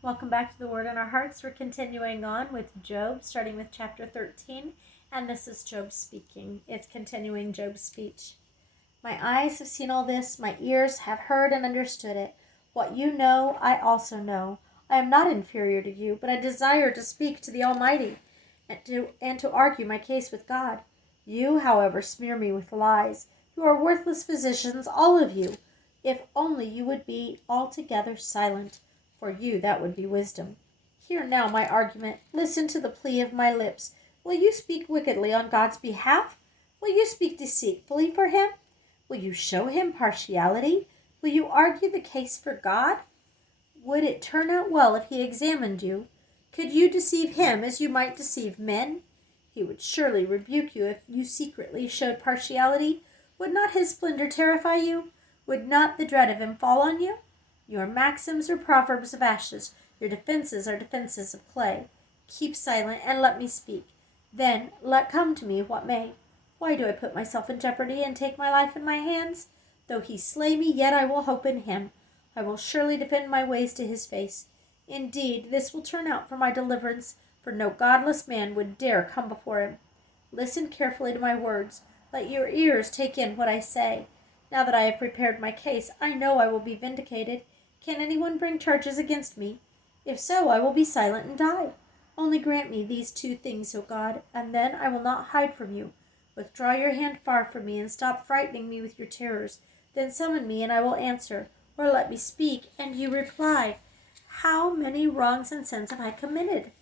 Welcome back to the Word in Our Hearts. We're continuing on with Job, starting with chapter 13, and this is Job speaking. It's continuing Job's speech. My eyes have seen all this, my ears have heard and understood it. What you know, I also know. I am not inferior to you, but I desire to speak to the Almighty and to argue my case with God. You, however, smear me with lies. You are worthless physicians, all of you. If only you would be altogether silent. For you, that would be wisdom. Hear now my argument. Listen to the plea of my lips. Will you speak wickedly on God's behalf? Will you speak deceitfully for him? Will you show him partiality? Will you argue the case for God? Would it turn out well if he examined you? Could you deceive him as you might deceive men? He would surely rebuke you if you secretly showed partiality. Would not his splendor terrify you? Would not the dread of him fall on you? Your maxims are proverbs of ashes. Your defenses are defenses of clay. Keep silent and let me speak. Then let come to me what may. Why do I put myself in jeopardy and take my life in my hands? Though he slay me, yet I will hope in him. I will surely defend my ways to his face. Indeed, this will turn out for my deliverance, for no godless man would dare come before him. Listen carefully to my words. Let your ears take in what I say. Now that I have prepared my case, I know I will be vindicated. Can anyone bring charges against me? If so, I will be silent and die. Only grant me these two things, O God, and then I will not hide from you. Withdraw your hand far from me, and stop frightening me with your terrors. Then summon me, and I will answer, or let me speak, and you reply. How many wrongs and sins have I committed?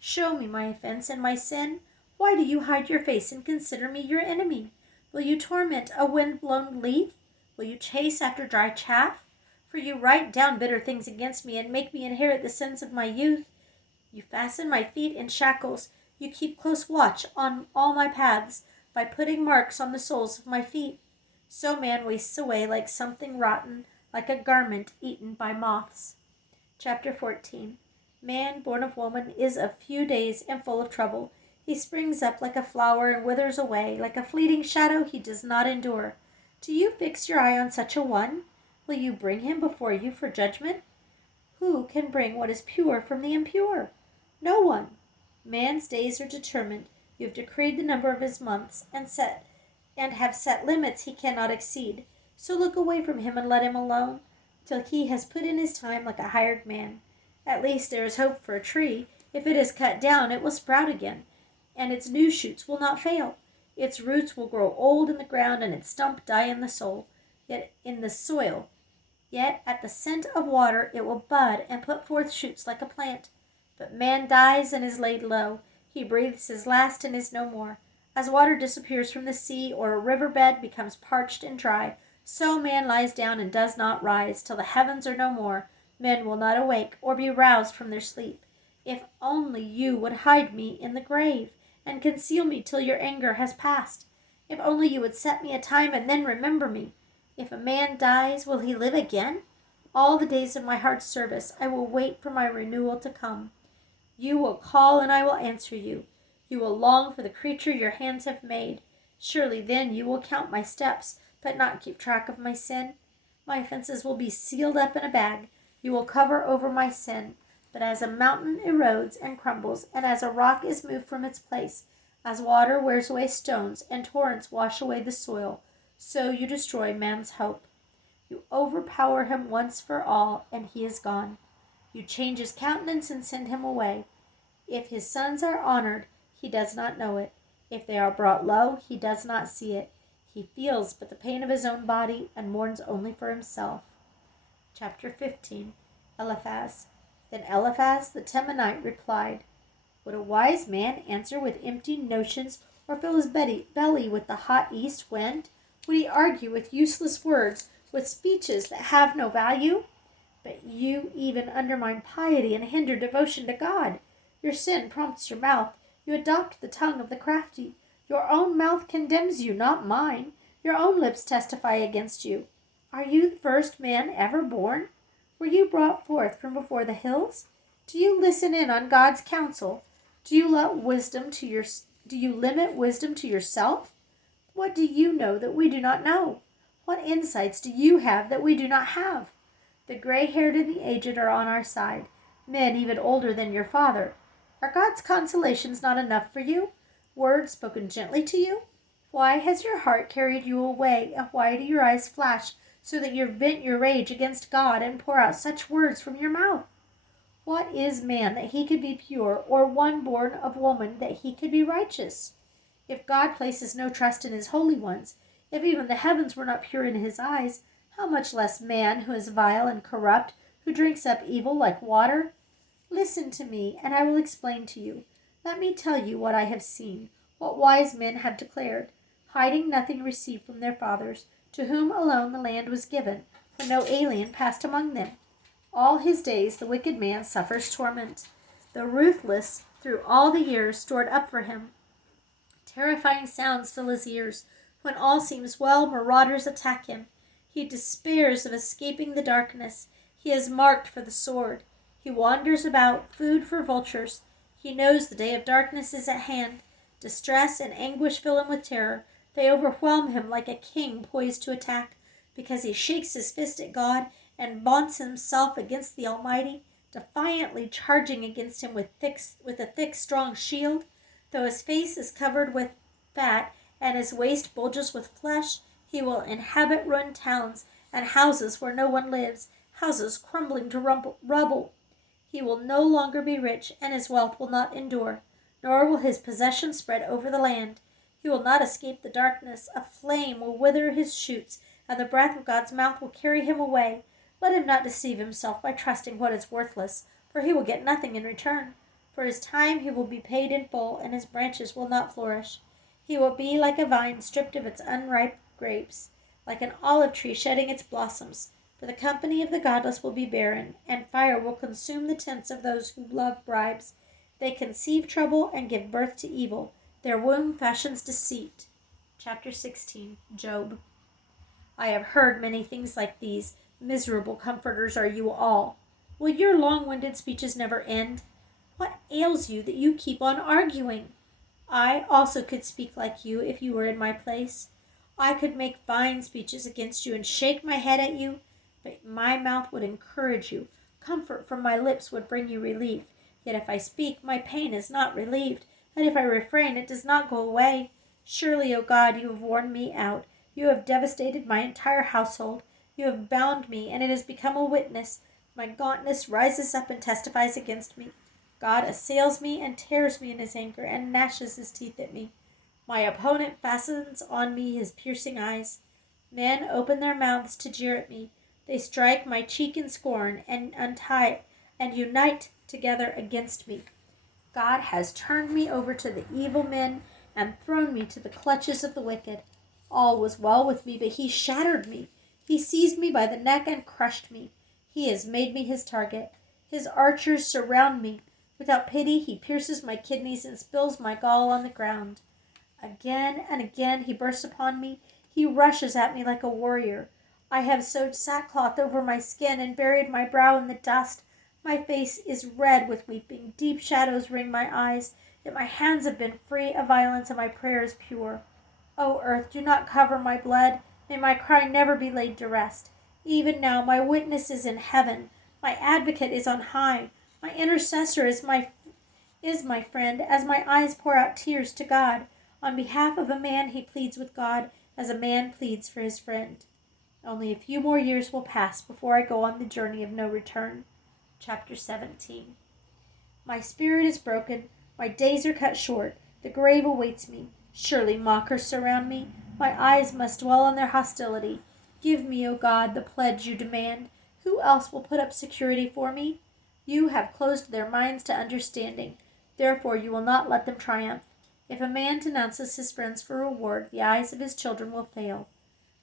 Show me my offense and my sin. Why do you hide your face and consider me your enemy? Will you torment a wind-blown leaf? Will you chase after dry chaff? For you write down bitter things against me and make me inherit the sins of my youth. You fasten my feet in shackles. You keep close watch on all my paths by putting marks on the soles of my feet. So man wastes away like something rotten, like a garment eaten by moths. Chapter 14. Man born of woman is of few days and full of trouble. He springs up like a flower and withers away. Like a fleeting shadow he does not endure. Do you fix your eye on such a one? Will you bring him before you for judgment? Who can bring what is pure from the impure? No one. Man's days are determined. You have decreed the number of his months, and have set limits he cannot exceed. So look away from him and let him alone, till he has put in his time like a hired man. At least there is hope for a tree. If it is cut down, it will sprout again, and its new shoots will not fail. Its roots will grow old in the ground, and its stump die in the soil. Yet at the scent of water it will bud and put forth shoots like a plant. But man dies and is laid low. He breathes his last and is no more. As water disappears from the sea, or a river bed becomes parched and dry, so man lies down and does not rise till the heavens are no more. Men will not awake or be roused from their sleep. If only you would hide me in the grave, and conceal me till your anger has passed. If only you would set me a time and then remember me. If a man dies, will he live again? All the days of my heart's service I will wait for my renewal to come. You will call and I will answer you. You will long for the creature your hands have made. Surely then you will count my steps, but not keep track of my sin. My offenses will be sealed up in a bag. You will cover over my sin. But as a mountain erodes and crumbles, and as a rock is moved from its place, as water wears away stones and torrents wash away the soil, so you destroy man's hope. You overpower him once for all, and he is gone. You change his countenance and send him away. If his sons are honored, he does not know it. If they are brought low, he does not see it. He feels but the pain of his own body and mourns only for himself. Chapter 15. Eliphaz. Then Eliphaz the Temanite replied, Would a wise man answer with empty notions, or fill his belly with the hot east wind? Would he argue with useless words, with speeches that have no value? But you even undermine piety and hinder devotion to God. Your sin prompts your mouth. You adopt the tongue of the crafty. Your own mouth condemns you, not mine. Your own lips testify against you. Are you the first man ever born? Were you brought forth from before the hills? Do you listen in on God's counsel? Do you limit wisdom to yourself? What do you know that we do not know? What insights do you have that we do not have? The gray-haired and the aged are on our side. men even older than your father. Are God's consolations not enough for you? Words spoken gently to you? Why has your heart carried you away, and why do your eyes flash, so that you vent your rage against God and pour out such words from your mouth? What is man that he could be pure, or one born of woman that he could be righteous? If God places no trust in his holy ones, if even the heavens were not pure in his eyes, how much less man who is vile and corrupt, who drinks up evil like water? Listen to me, and I will explain to you. Let me tell you what I have seen, what wise men have declared, hiding nothing received from their fathers, to whom alone the land was given, for no alien passed among them. All his days the wicked man suffers torment. The ruthless, through all the years stored up for him. Terrifying sounds fill his ears. When all seems well, marauders attack him. He despairs of escaping the darkness. He is marked for the sword. He wanders about, food for vultures. He knows the day of darkness is at hand. Distress and anguish fill him with terror. They overwhelm him like a king poised to attack, because he shakes his fist at God and vaunts himself against the Almighty, defiantly charging against him with a thick, strong shield. Though his face is covered with fat and his waist bulges with flesh, he will inhabit ruined towns and houses where no one lives, houses crumbling to rubble. He will no longer be rich, and his wealth will not endure, nor will his possessions spread over the land. He will not escape the darkness. A flame will wither his shoots, and the breath of God's mouth will carry him away. Let him not deceive himself by trusting what is worthless, for he will get nothing in return. For his time he will be paid in full, and his branches will not flourish. He will be like a vine stripped of its unripe grapes, like an olive tree shedding its blossoms. For the company of the godless will be barren, and fire will consume the tents of those who love bribes. They conceive trouble and give birth to evil. Their womb fashions deceit. Chapter 16. Job. I have heard many things like these. Miserable comforters are you all. Will your long-winded speeches never end? What ails you that you keep on arguing? I also could speak like you if you were in my place. I could make fine speeches against you and shake my head at you, but my mouth would encourage you. Comfort from my lips would bring you relief. Yet if I speak, my pain is not relieved, and if I refrain, it does not go away. Surely, O God, you have worn me out. You have devastated my entire household. You have bound me, and it has become a witness. My gauntness rises up and testifies against me. God assails me and tears me in his anger and gnashes his teeth at me. My opponent fastens on me his piercing eyes. Men open their mouths to jeer at me. They strike my cheek in scorn and unite together against me. God has turned me over to the evil men and thrown me to the clutches of the wicked. All was well with me, but he shattered me. He seized me by the neck and crushed me. He has made me his target. His archers surround me. Without pity, he pierces my kidneys and spills my gall on the ground. Again and again he bursts upon me. He rushes at me like a warrior. I have sewed sackcloth over my skin and buried my brow in the dust. My face is red with weeping. Deep shadows ring my eyes. Yet my hands have been free of violence and my prayer is pure. O earth, do not cover my blood. May my cry never be laid to rest. Even now my witness is in heaven. My advocate is on high. My intercessor is my friend, as my eyes pour out tears to God. On behalf of a man he pleads with God, as a man pleads for his friend. Only a few more years will pass before I go on the journey of no return. Chapter 17. My spirit is broken. My days are cut short. The grave awaits me. Surely mockers surround me. My eyes must dwell on their hostility. Give me, O God, the pledge you demand. Who else will put up security for me? You have closed their minds to understanding. Therefore you will not let them triumph. If a man denounces his friends for reward, the eyes of his children will fail.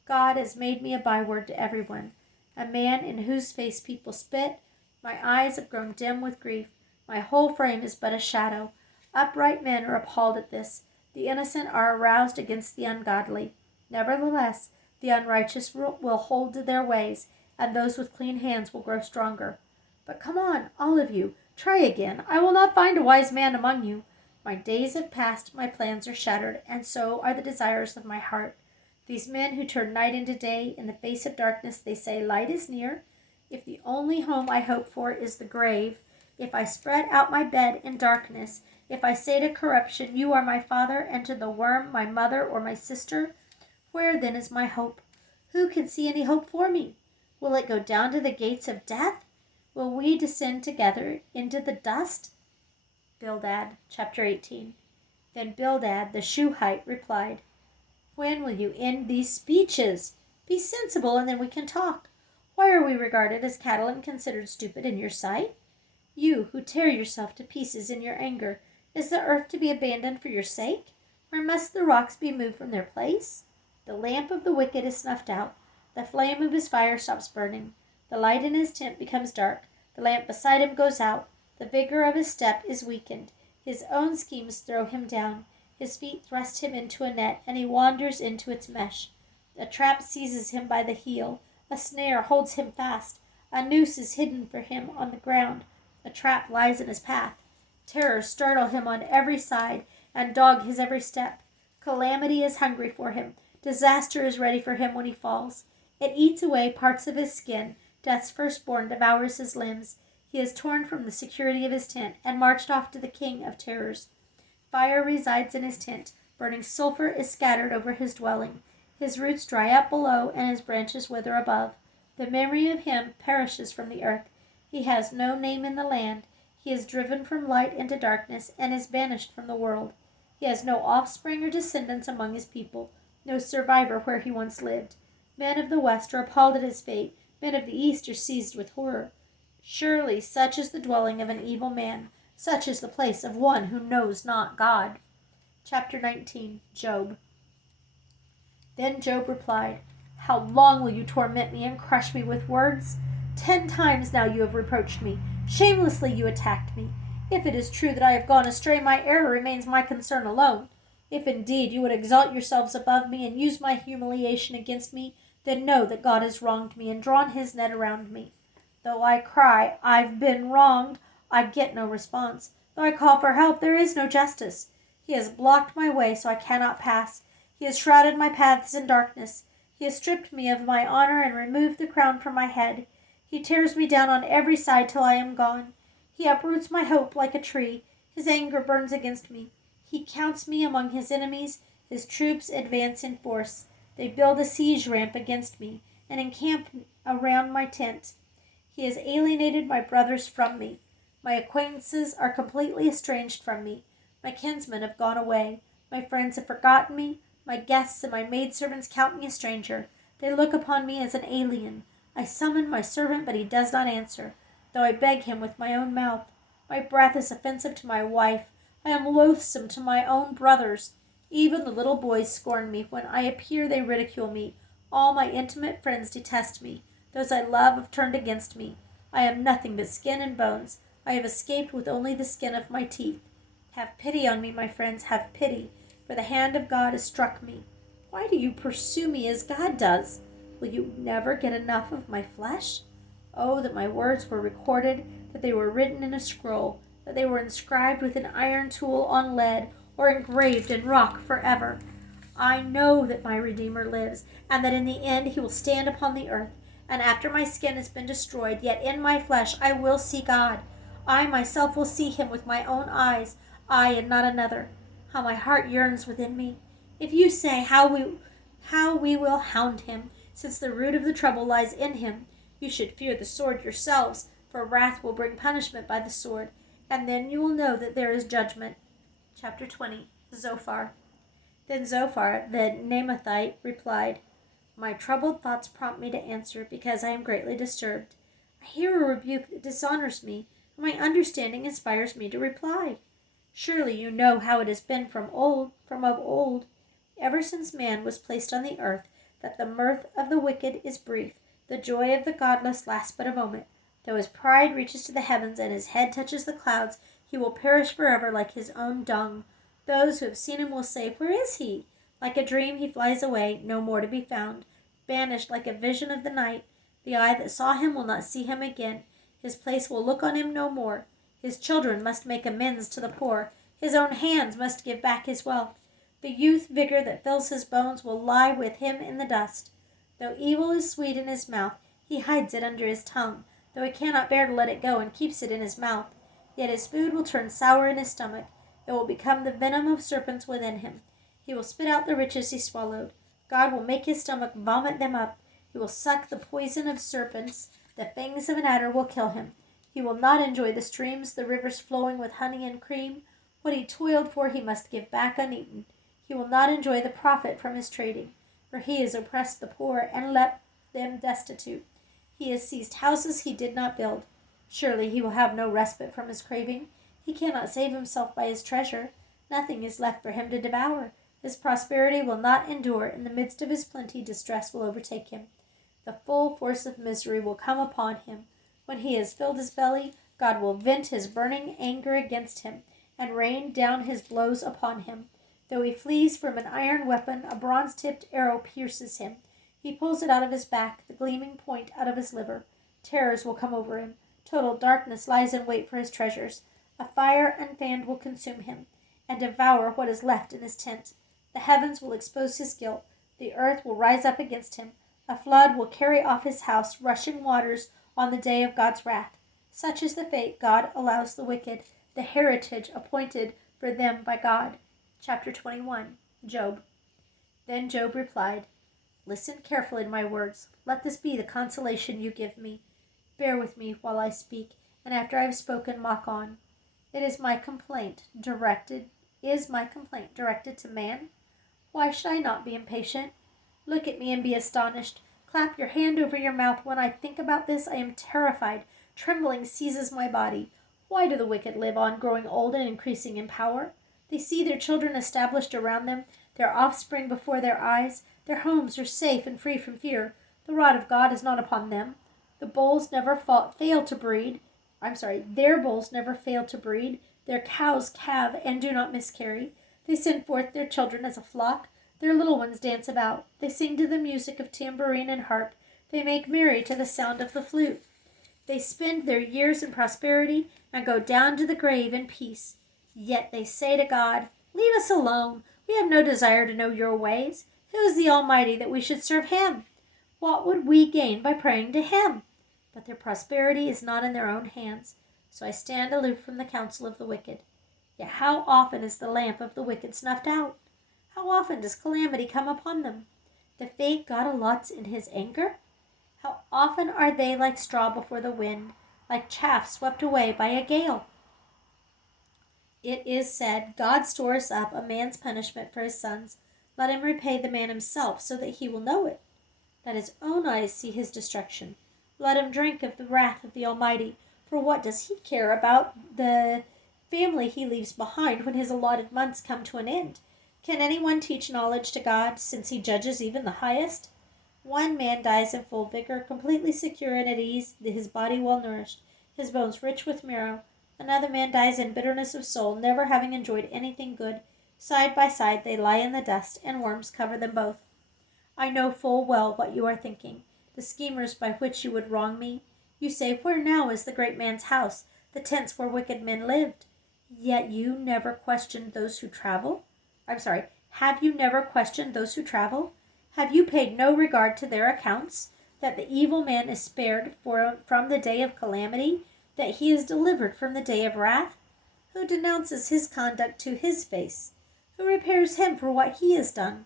God has made me a byword to everyone, a man in whose face people spit. My eyes have grown dim with grief. My whole frame is but a shadow. Upright men are appalled at this. The innocent are aroused against the ungodly. Nevertheless, the unrighteous will hold to their ways, and those with clean hands will grow stronger. But come on, all of you, try again. I will not find a wise man among you. My days have passed, my plans are shattered, and so are the desires of my heart. These men who turn night into day, in the face of darkness, they say, light is near. If the only home I hope for is the grave, if I spread out my bed in darkness, if I say to corruption, you are my father, and to the worm, my mother or my sister, where then is my hope? Who can see any hope for me? Will it go down to the gates of death? Will we descend together into the dust? Bildad, chapter 18. Then Bildad the Shuhite replied, when will you end these speeches? Be sensible, and then we can talk. Why are we regarded as cattle and considered stupid in your sight? You who tear yourself to pieces in your anger, is the earth to be abandoned for your sake? Or must the rocks be moved from their place? The lamp of the wicked is snuffed out. The flame of his fire stops burning. The light in his tent becomes dark. The lamp beside him goes out. The vigor of his step is weakened. His own schemes throw him down. His feet thrust him into a net, and he wanders into its mesh. A trap seizes him by the heel. A snare holds him fast. A noose is hidden for him on the ground. A trap lies in his path. Terrors startle him on every side and dog his every step. Calamity is hungry for him. Disaster is ready for him when he falls. It eats away parts of his skin. Death's firstborn devours his limbs. He is torn from the security of his tent and marched off to the king of terrors. Fire resides in his tent. Burning sulfur is scattered over his dwelling. His roots dry up below, and his branches wither above. The memory of him perishes from the earth. He has no name in the land. He is driven from light into darkness, and is banished from the world. He has no offspring or descendants among his people, no survivor where he once lived. Men of the west are appalled at his fate. Men of the east are seized with horror. Surely such is the dwelling of an evil man. Such is the place of one who knows not God. Chapter 19. Job. Then Job replied, how long will you torment me and crush me with words? 10 times now you have reproached me. Shamelessly you attacked me. If it is true that I have gone astray, my error remains my concern alone. If indeed you would exalt yourselves above me and use my humiliation against me, then know that God has wronged me and drawn his net around me. Though I cry, I've been wronged, I get no response. Though I call for help, there is no justice. He has blocked my way so I cannot pass. He has shrouded my paths in darkness. He has stripped me of my honor and removed the crown from my head. He tears me down on every side till I am gone. He uproots my hope like a tree. His anger burns against me. He counts me among his enemies. His troops advance in force. They build a siege ramp against me and encamp around my tent. He has alienated my brothers from me. My acquaintances are completely estranged from me. My kinsmen have gone away. My friends have forgotten me. My guests and my maidservants count me a stranger. They look upon me as an alien. I summon my servant, but he does not answer, though I beg him with my own mouth. My breath is offensive to my wife. I am loathsome to my own brothers. Even the little boys scorn me. When I appear, they ridicule me. All my intimate friends detest me. Those I love have turned against me. I am nothing but skin and bones. I have escaped with only the skin of my teeth. Have pity on me, my friends, have pity, for the hand of God has struck me. Why do you pursue me as God does? Will you never get enough of my flesh? Oh, that my words were recorded, that they were written in a scroll, that they were inscribed with an iron tool on lead, or engraved in rock forever. I know that my Redeemer lives, and that in the end he will stand upon the earth. And after my skin has been destroyed, yet in my flesh I will see God. I myself will see him with my own eyes, I and not another. How my heart yearns within me. If you say how we will hound him, since the root of the trouble lies in him, you should fear the sword yourselves, for wrath will bring punishment by the sword, and then you will know that there is judgment. Chapter 20. Zophar. Then Zophar the Naamathite replied, my troubled thoughts prompt me to answer, because I am greatly disturbed. I hear a rebuke that dishonors me, and my understanding inspires me to reply. Surely you know how it has been from of old, ever since man was placed on the earth, that the mirth of the wicked is brief, the joy of the godless lasts but a moment. Though his pride reaches to the heavens and his head touches the clouds, he will perish forever like his own dung. Those who have seen him will say, where is he? Like a dream he flies away, no more to be found, banished like a vision of the night. The eye that saw him will not see him again. His place will look on him no more. His children must make amends to the poor. His own hands must give back his wealth. The youth vigor that fills his bones will lie with him in the dust. Though evil is sweet in his mouth, he hides it under his tongue. Though he cannot bear to let it go and keeps it in his mouth. Yet his food will turn sour in his stomach. It will become the venom of serpents within him. He will spit out the riches he swallowed. God will make his stomach vomit them up. He will suck the poison of serpents. The fangs of an adder will kill him. He will not enjoy the streams, the rivers flowing with honey and cream. What he toiled for he must give back uneaten. He will not enjoy the profit from his trading, for he has oppressed the poor and left them destitute. He has seized houses he did not build. Surely he will have no respite from his craving. He cannot save himself by his treasure. Nothing is left for him to devour. His prosperity will not endure. In the midst of his plenty, distress will overtake him. The full force of misery will come upon him. When he has filled his belly, God will vent his burning anger against him and rain down his blows upon him. Though he flees from an iron weapon, a bronze-tipped arrow pierces him. He pulls it out of his back, the gleaming point out of his liver. Terrors will come over him. Total darkness lies in wait for his treasures. A fire unfanned will consume him and devour what is left in his tent. The heavens will expose his guilt. The earth will rise up against him. A flood will carry off his house, rushing waters on the day of God's wrath. Such is the fate God allows the wicked, the heritage appointed for them by God. Chapter 21. Job. Then Job replied, Listen carefully to my words. Let this be the consolation you give me. Bear with me while I speak, and after I have spoken, mock on. Is my complaint directed to man? Why should I not be impatient? Look at me and be astonished. Clap your hand over your mouth. When I think about this, I am terrified. Trembling seizes my body. Why do the wicked live on, growing old and increasing in power? They see their children established around them, their offspring before their eyes. Their homes are safe and free from fear. The rod of God is not upon them. Their bulls never fail to breed. Their cows calve and do not miscarry. They send forth their children as a flock. Their little ones dance about. They sing to the music of tambourine and harp. They make merry to the sound of the flute. They spend their years in prosperity and go down to the grave in peace. Yet they say to God, Leave us alone. We have no desire to know your ways. Who is the Almighty that we should serve him? What would we gain by praying to him? But their prosperity is not in their own hands. So I stand aloof from the counsel of the wicked. Yet how often is the lamp of the wicked snuffed out? How often does calamity come upon them? The fate God allots in his anger? How often are they like straw before the wind, like chaff swept away by a gale? It is said, God stores up a man's punishment for his sons. Let him repay the man himself, so that he will know it. Let his own eyes see his destruction. Let him drink of the wrath of the Almighty. For what does he care about the family he leaves behind when his allotted months come to an end? Can anyone teach knowledge to God, since he judges even the highest? One man dies in full vigor, completely secure and at ease, his body well nourished, his bones rich with marrow. Another man dies in bitterness of soul, never having enjoyed anything good. Side by side they lie in the dust, and worms cover them both. I know full well what you are thinking, the schemers by which you would wrong me. You say, Where now is the great man's house, the tents where wicked men lived? Yet you never questioned those who travel? Have you never questioned those who travel? Have you paid no regard to their accounts, that the evil man is spared from the day of calamity, that he is delivered from the day of wrath? Who denounces his conduct to his face? Who repairs him for what he has done?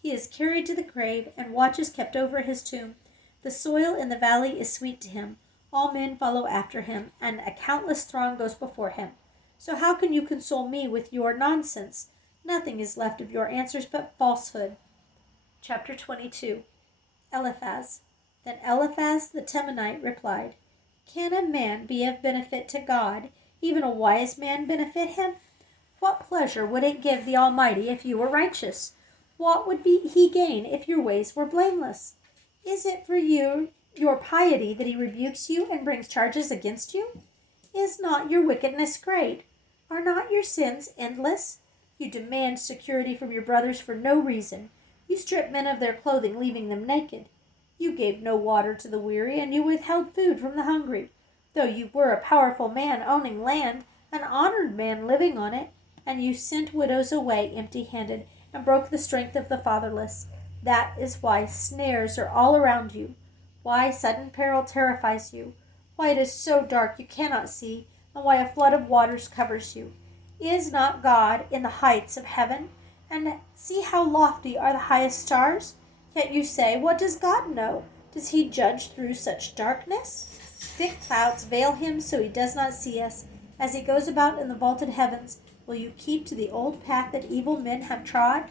He is carried to the grave, and watch is kept over his tomb. The soil in the valley is sweet to him. All men follow after him, and a countless throng goes before him. So how can you console me with your nonsense? Nothing is left of your answers but falsehood. Chapter 22. Eliphaz. Then Eliphaz the Temanite replied, Can a man be of benefit to God, even a wise man benefit him? What pleasure would it give the Almighty if you were righteous? What would he gain if your ways were blameless? Is it for your piety that he rebukes you and brings charges against you? Is not your wickedness great? Are not your sins endless? You demand security from your brothers for no reason. You strip men of their clothing, leaving them naked. You gave no water to the weary, and you withheld food from the hungry. Though you were a powerful man owning land, an honored man living on it, and you sent widows away empty-handed, and broke the strength of the fatherless. That is why snares are all around you, why sudden peril terrifies you, why it is so dark you cannot see, and why a flood of waters covers you. Is not God in the heights of heaven? And see how lofty are the highest stars? Yet you say, what does God know? Does he judge through such darkness? Thick clouds veil him so he does not see us. As he goes about in the vaulted heavens, will you keep to the old path that evil men have trod?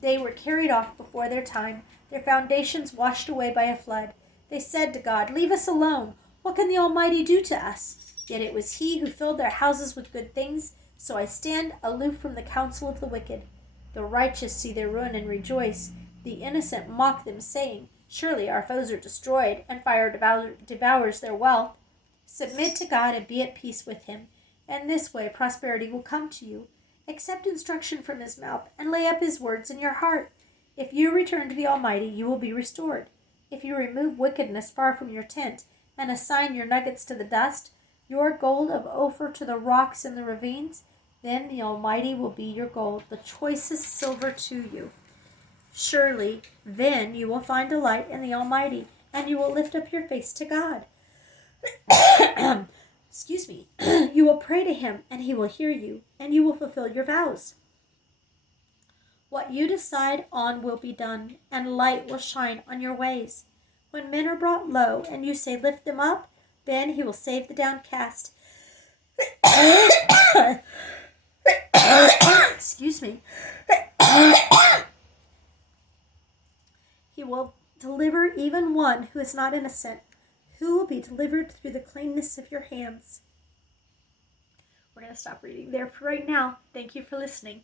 They were carried off before their time, their foundations washed away by a flood. They said to God, leave us alone. What can the Almighty do to us? Yet it was he who filled their houses with good things, so I stand aloof from the counsel of the wicked. The righteous see their ruin and rejoice. The innocent mock them, saying, surely our foes are destroyed, and fire devours their wealth. Submit to God and be at peace with him, and this way prosperity will come to you. Accept instruction from his mouth, and lay up his words in your heart. If you return to the Almighty, you will be restored. If you remove wickedness far from your tent, and assign your nuggets to the dust, your gold of Ophir to the rocks in the ravines, then the Almighty will be your gold, the choicest silver to you. Surely, then you will find delight in the Almighty, and you will lift up your face to God. Excuse me. You will pray to him, and he will hear you, and you will fulfill your vows. What you decide on will be done, and light will shine on your ways. When men are brought low, and you say, lift them up, then he will save the downcast. Excuse me. He will deliver even one who is not innocent, who will be delivered through the cleanness of your hands. We're going to stop reading there for right now. Thank you for listening.